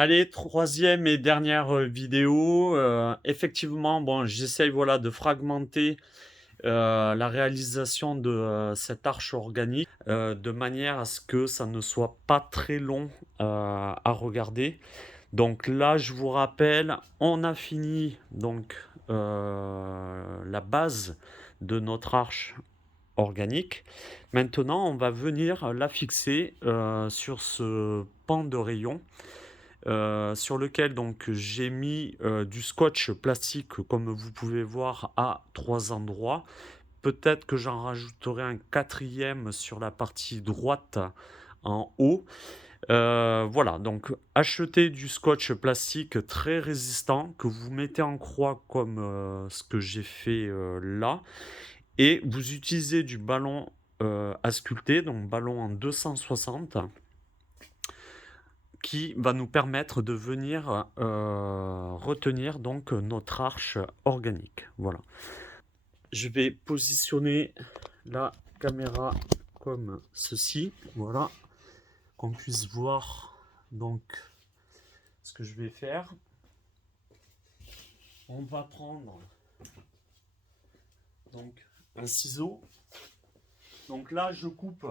Allez, troisième et dernière vidéo. Effectivement, bon, j'essaye voilà, de fragmenter la réalisation de cette arche organique de manière à ce que ça ne soit pas très long à regarder. Donc là, je vous rappelle, on a fini donc la base de notre arche organique. Maintenant, on va venir la fixer sur ce pan de rayon sur lequel donc j'ai mis du scotch plastique comme vous pouvez voir à 3 endroits. Peut-être que j'en rajouterai un quatrième sur la partie droite en haut. Voilà, donc achetez du scotch plastique très résistant que vous mettez en croix comme ce que j'ai fait là. Et vous utilisez du ballon à sculpter, donc ballon en 260 qui va nous permettre de venir retenir donc notre arche organique. Voilà. Je vais positionner la caméra comme ceci, voilà, qu'on puisse voir donc ce que je vais faire. On va prendre donc un ciseau. Donc là, je coupe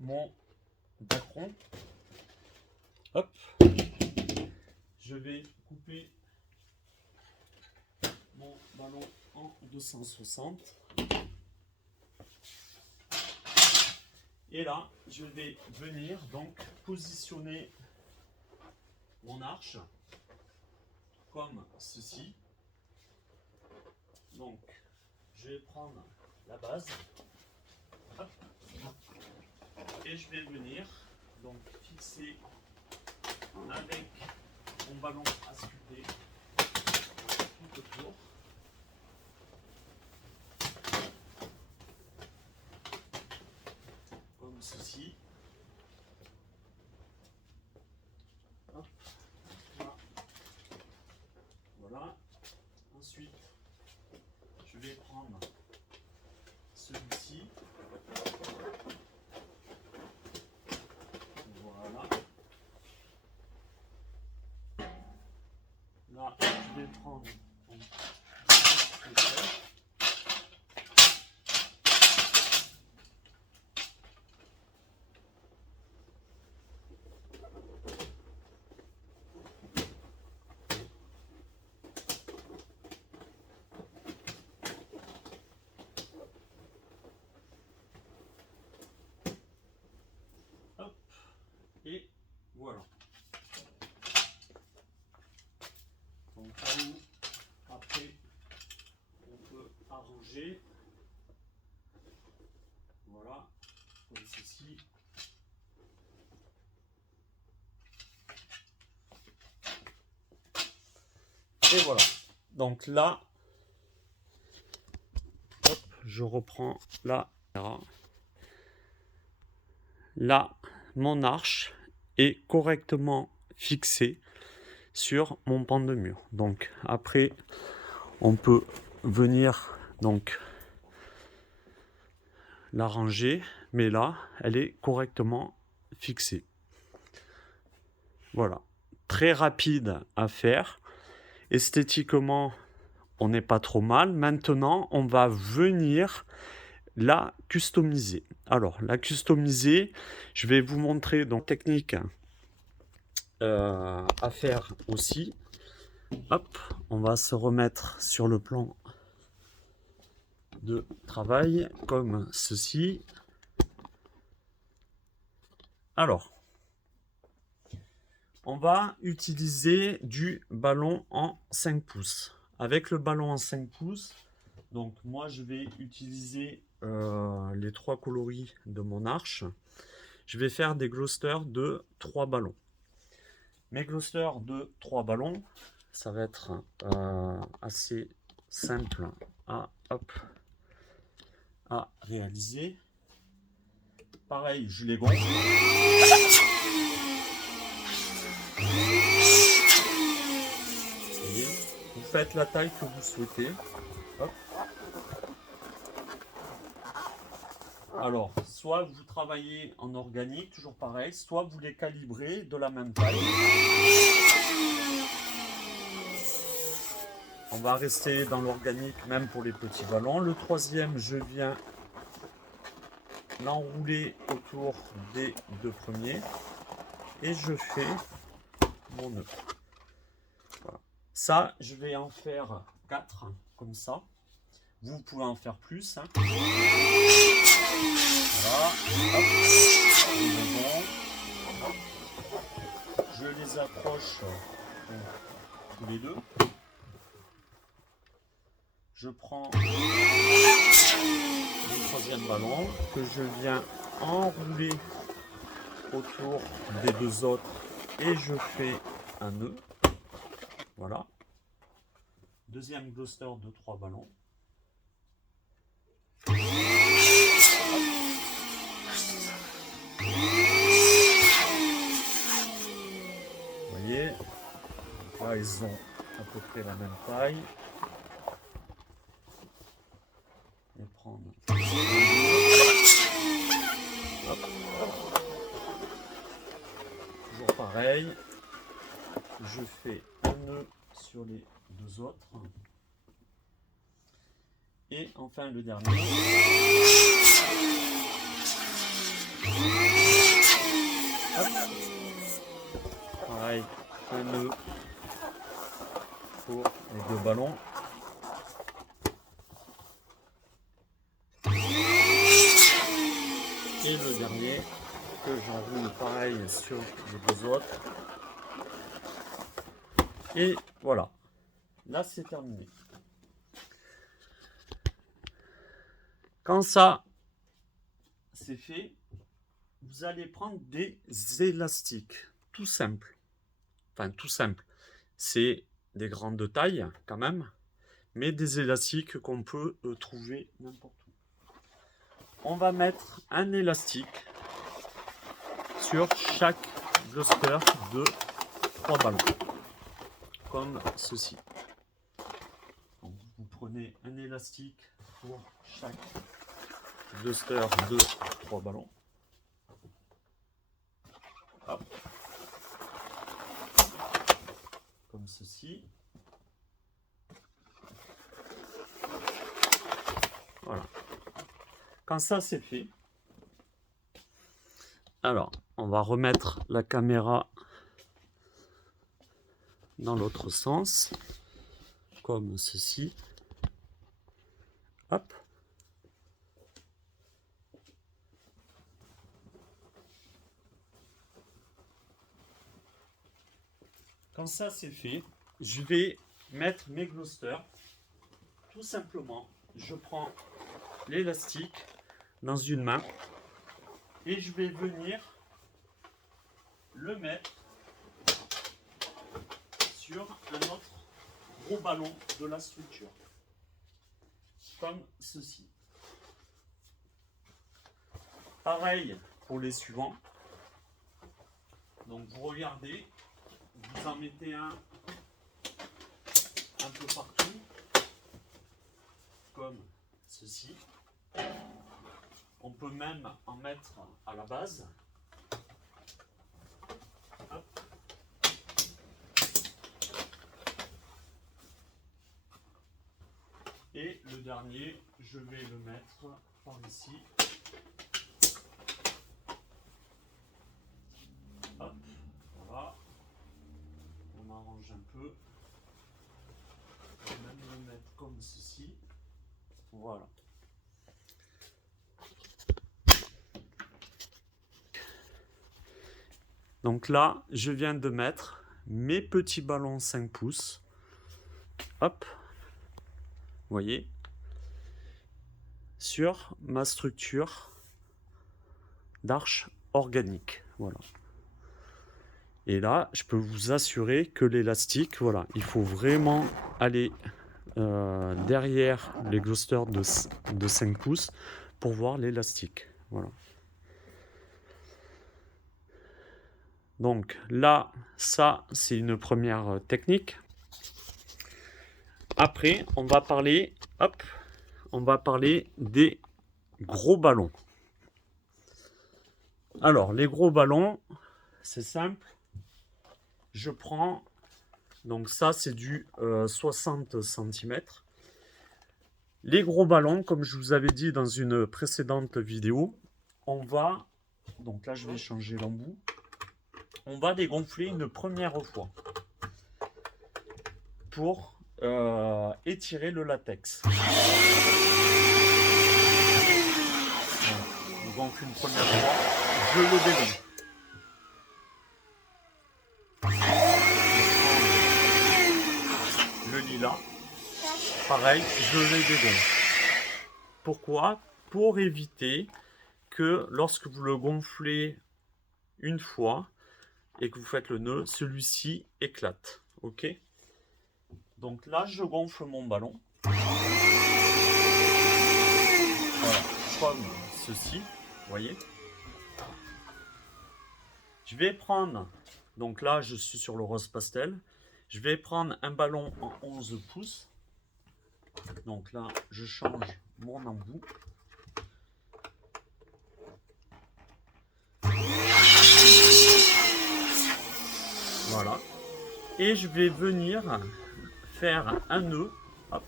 mon dacron. Hop. Je vais couper mon ballon en 260. Et là, je vais venir donc positionner mon arche comme ceci. Donc, je vais prendre la base. Hop. Et je vais venir donc fixer avec mon ballon à sculpter tout autour. Comme ceci. Hop. Là. Voilà. Ensuite, je vais prendre celui-ci. Voilà. Là, je vais prendre hop, et voilà. Donc là où après on peut arranger, voilà, comme ceci. Et voilà. Donc là, hop, je reprends la caméra. Là, mon arche est correctement fixée sur mon pan de mur. Donc après, on peut venir donc la ranger, mais là, elle est correctement fixée. Voilà, très rapide à faire. Esthétiquement, on n'est pas trop mal. Maintenant, on va venir la customiser. Alors, la customiser, je vais vous montrer donc technique à faire aussi. Hop, on va se remettre sur le plan de travail comme ceci. Alors, on va utiliser du ballon en 5 pouces. Avec le ballon en 5 pouces, donc moi je vais utiliser les 3 coloris de mon arche. Je vais faire des glosters de 3 ballons. Mes glosters de 3 ballons, ça va être assez simple à réaliser. Pareil, je les gonfle. Vous faites la taille que vous souhaitez. Hop. Alors, soit vous travaillez en organique, toujours pareil, soit vous les calibrez de la même taille. On va rester dans l'organique même pour les petits ballons. Le troisième, je viens l'enrouler autour des deux premiers et je fais mon nœud. Voilà. Ça, je vais en faire 4 comme ça. Vous pouvez en faire plus. Hein. Voilà. Hop. Je les approche tous les deux. Je prends mon troisième ballon que je viens enrouler autour des deux autres et je fais un nœud. Voilà. Deuxième cluster de 3 ballons. Vous voyez, là ils ont à peu près la même taille. Je vais prendre. Hop. Toujours pareil. Je fais un nœud sur les deux autres. Et enfin le dernier. Hop. Pareil, un nœud pour les deux ballons. Et le dernier que j'enroule pareil sur les deux autres. Et voilà. Là c'est terminé. Quand ça c'est fait, vous allez prendre des élastiques. Tout simple. Enfin tout simple. C'est des grandes tailles quand même. Mais des élastiques qu'on peut trouver n'importe où. On va mettre un élastique sur chaque cluster de 3 ballons. Comme ceci. Donc, vous prenez un élastique pour chaque cluster de 3 ballons. Hop. Comme ceci. Voilà. Quand ça c'est fait, alors on va remettre la caméra dans l'autre sens, comme ceci. Hop. Quand ça c'est fait, je vais mettre mes clusters. Tout simplement, je prends l'élastique dans une main et je vais venir le mettre sur un autre gros ballon de la structure, comme ceci. Pareil pour les suivants. Donc vous regardez, vous en mettez un peu partout, comme ceci. On peut même en mettre à la base. Hop. Et le dernier, je vais le mettre par ici. Hop, voilà. On arrange un peu. On va même le mettre comme ceci. Voilà. Donc là, je viens de mettre mes petits ballons 5 pouces. Hop. Vous voyez, sur ma structure d'arche organique. Voilà. Et là, je peux vous assurer que l'élastique, voilà, il faut vraiment aller derrière les clusters de 5 pouces pour voir l'élastique. Voilà. Donc là, ça, c'est une première technique. Après, on va parler, hop, on va parler des gros ballons. Alors, les gros ballons, c'est simple. Je prends Donc ça, c'est du 60 cm. Les gros ballons, comme je vous avais dit dans une précédente vidéo, on va, donc là je vais changer l'embout, on va les gonfler une première fois pour étirer le latex. On gonfle une première fois, je le dégonfle. Le lilas, pareil, je les dégonfle. Pourquoi? Pour éviter que lorsque vous le gonflez une fois et que vous faites le nœud, celui-ci éclate. Ok? Donc là, je gonfle mon ballon. Voilà, comme ceci, vous voyez. Je vais prendre, donc là, je suis sur le rose pastel. Je vais prendre un ballon en 11 pouces. Donc là, je change mon embout. Voilà. Et je vais venir faire un nœud, hop,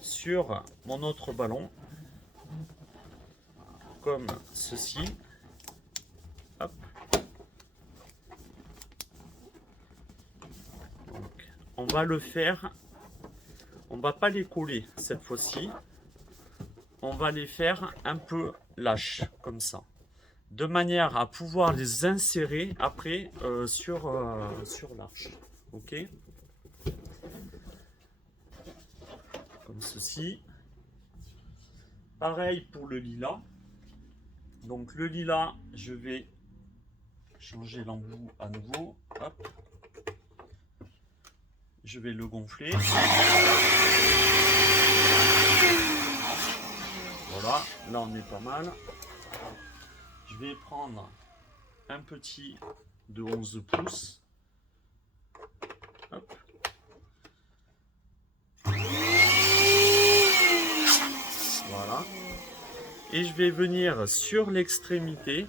sur mon autre ballon, comme ceci. Hop. Donc, on va le faire, on va pas les coller cette fois-ci, on va les faire un peu lâches, comme ça, de manière à pouvoir les insérer après sur l'arche. Ok, comme ceci. Pareil pour le lilas. Donc le lilas, je vais changer l'embout à nouveau. Hop. Je vais le gonfler. Voilà, là on est pas mal. Je vais prendre un petit de 11 pouces. Hop. Voilà. Et je vais venir sur l'extrémité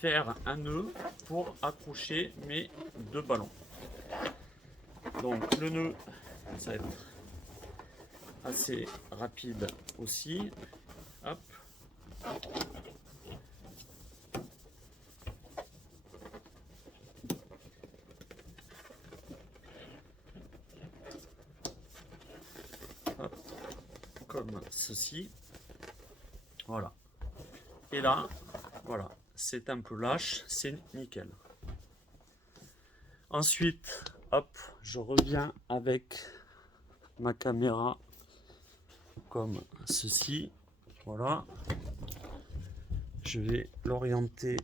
faire un nœud pour accrocher mes deux ballons. Donc le nœud, ça va être assez rapide aussi. Hop. Hop. Comme ceci. Voilà. Et là, voilà, c'est un peu lâche, c'est nickel. Ensuite, hop, je reviens avec ma caméra comme ceci. Voilà. Je vais l'orienter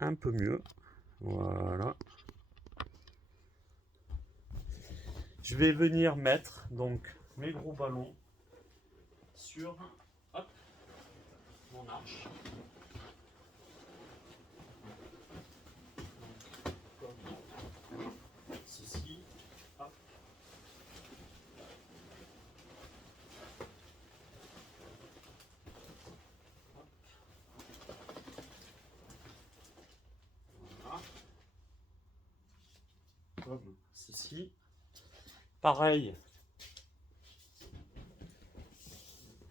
un peu mieux. Voilà. Je vais venir mettre donc mes gros ballons sur, hop, mon arche. Donc, comme ceci. Hop. Voilà. Comme ceci. Pareil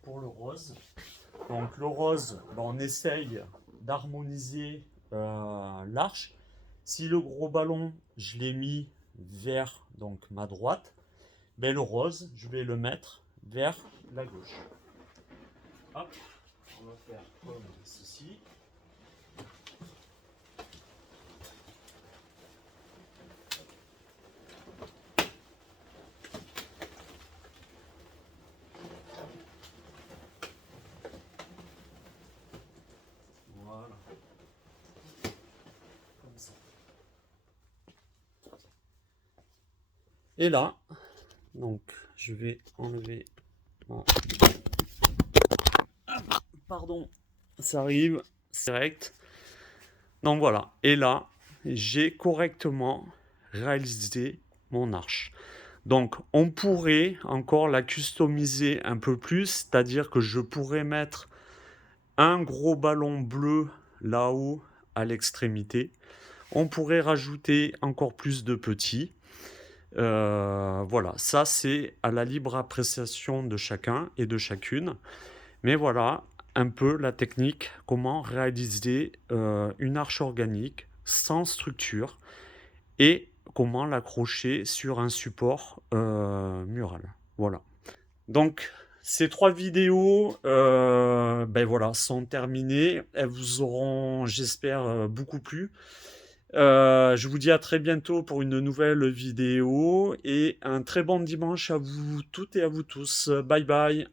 pour le rose. Donc le rose, ben, on essaye d'harmoniser l'arche. Si le gros ballon, je l'ai mis vers donc ma droite, ben, le rose, je vais le mettre vers la gauche. Hop, on va faire comme ceci. Voilà. Comme ça. Et là, donc je vais enlever mon... Pardon, ça arrive, c'est direct. Donc voilà, et là, j'ai correctement réalisé mon arche. Donc on pourrait encore la customiser un peu plus, c'est-à-dire que je pourrais mettre un gros ballon bleu là-haut à l'extrémité, On pourrait rajouter encore plus de petits. Voilà, ça c'est à la libre appréciation de chacun et de chacune. Mais voilà un peu la technique, comment réaliser une arche organique sans structure et comment l'accrocher sur un support mural. Voilà. Donc, ces 3 vidéos, beh, voilà, sont terminées. Elles vous auront, j'espère, beaucoup plu. Je vous dis à très bientôt pour une nouvelle vidéo et un très bon dimanche à vous toutes et à vous tous. Bye bye.